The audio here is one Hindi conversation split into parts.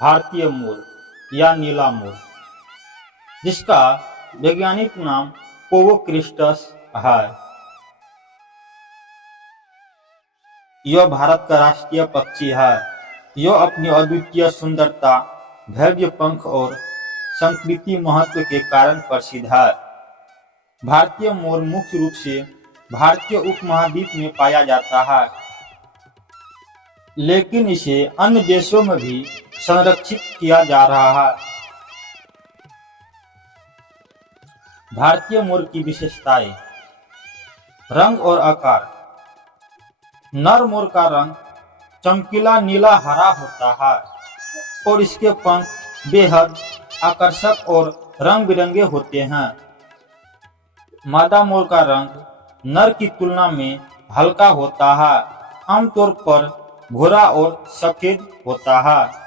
भारतीय मोर या नीला मोर, जिसका वैज्ञानिक नाम पोवोक्रिस्टस है। यह भारत का राष्ट्रीय पक्षी है। यह अपनी अद्वितीय सुंदरता, भव्य पंख और संस्कृति महत्व के कारण प्रसिद्ध है। भारतीय मोर मुख्य रूप से भारतीय उपमहाद्वीप में पाया जाता है, लेकिन इसे अन्य देशों में भी संरक्षित किया जा रहा है। भारतीय मोर की विशेषताएं: रंग और आकार। नर मोर का रंग चमकीला नीला हरा होता है और इसके पंख बेहद आकर्षक और रंग बिरंगे होते हैं। मादा मोर का रंग नर की तुलना में हल्का होता है, आमतौर पर भूरा और सफेद होता है।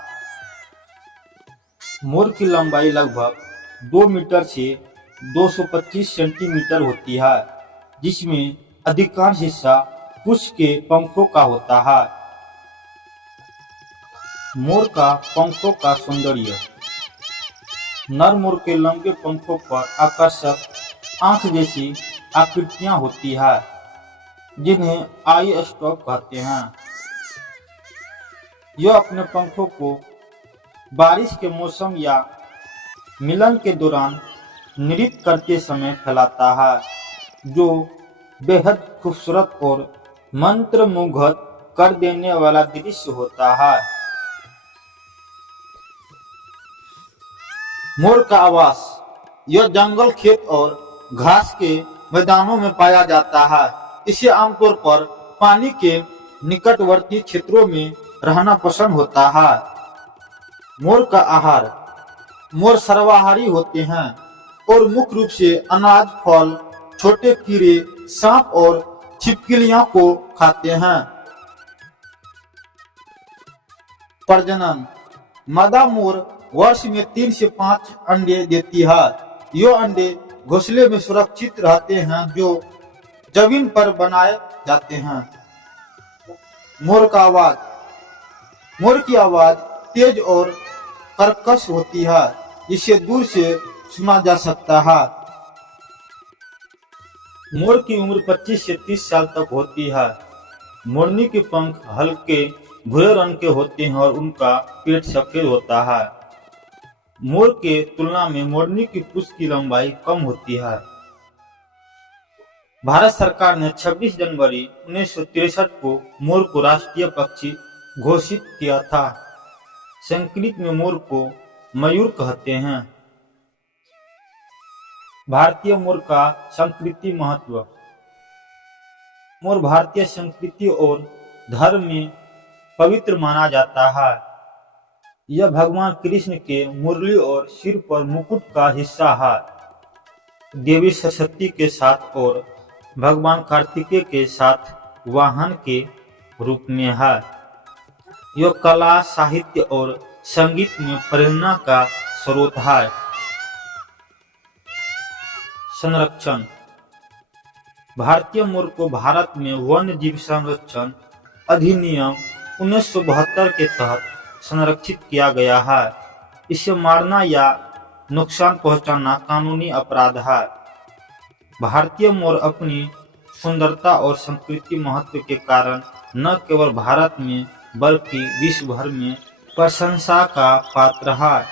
मोर की लंबाई लगभग 2 मीटर से 225 सेंटीमीटर होती है, जिसमें अधिकांश हिस्सा पुष्प के पंखों का होता है। मोर का पंखों का सौंदर्य। नर मोर के लंबे पंखों पर आकर्षक आंख जैसी आकृतियां होती है, जिन्हें आई स्टॉक कहते हैं। यह अपने पंखों को बारिश के मौसम या मिलन के दौरान नृत्य करते समय फैलाता है, जो बेहद खूबसूरत और मंत्रमुग्ध कर देने वाला दृश्य होता है। मोर का आवास। यह जंगल, खेत और घास के मैदानों में पाया जाता है। इसे आमतौर पर पानी के निकटवर्ती क्षेत्रों में रहना पसंद होता है। मोर का आहार। मोर सर्वाहारी होते हैं और मुख्य रूप से अनाज, फल, छोटे कीड़े, सांप और छिपकलियों को खाते हैं। प्रजनन। मादा मोर वर्ष में 3 से 5 अंडे देती है। ये अंडे घोंसले में सुरक्षित रहते हैं, जो जमीन पर बनाए जाते हैं। मोर का आवाज। मोर की आवाज तेज और कर्कश होती है, इसे दूर से सुना जा सकता है। मोर की उम्र 25 से 30 साल तक होती है। मोरनी के पंख हल्के भूरे रंग के होते हैं और उनका पेट सफेद होता है। मोर के तुलना में मोरनी की पूंछ की लंबाई कम होती है। भारत सरकार ने 26 जनवरी 1963 को मोर को राष्ट्रीय पक्षी घोषित किया था। संस्कृत में मोर को मयूर कहते हैं। भारतीय मोर का संस्कृति महत्व। मोर भारतीय संस्कृति और धर्म में पवित्र माना जाता है। यह भगवान कृष्ण के मुरली और सिर पर मुकुट का हिस्सा है। देवी सरस्वती के साथ और भगवान कार्तिकेय के साथ वाहन के रूप में है। यह कला, साहित्य और संगीत में प्रेरणा का स्रोत है। संरक्षण। भारतीय मोर को भारत में वन्य जीव संरक्षण अधिनियम 1972 के तहत संरक्षित किया गया है। इसे मारना या नुकसान पहुंचाना कानूनी अपराध है। भारतीय मोर अपनी सुंदरता और संस्कृति महत्व के कारण न केवल भारत में बल्कि विश्व भर में प्रशंसा का पात्र है।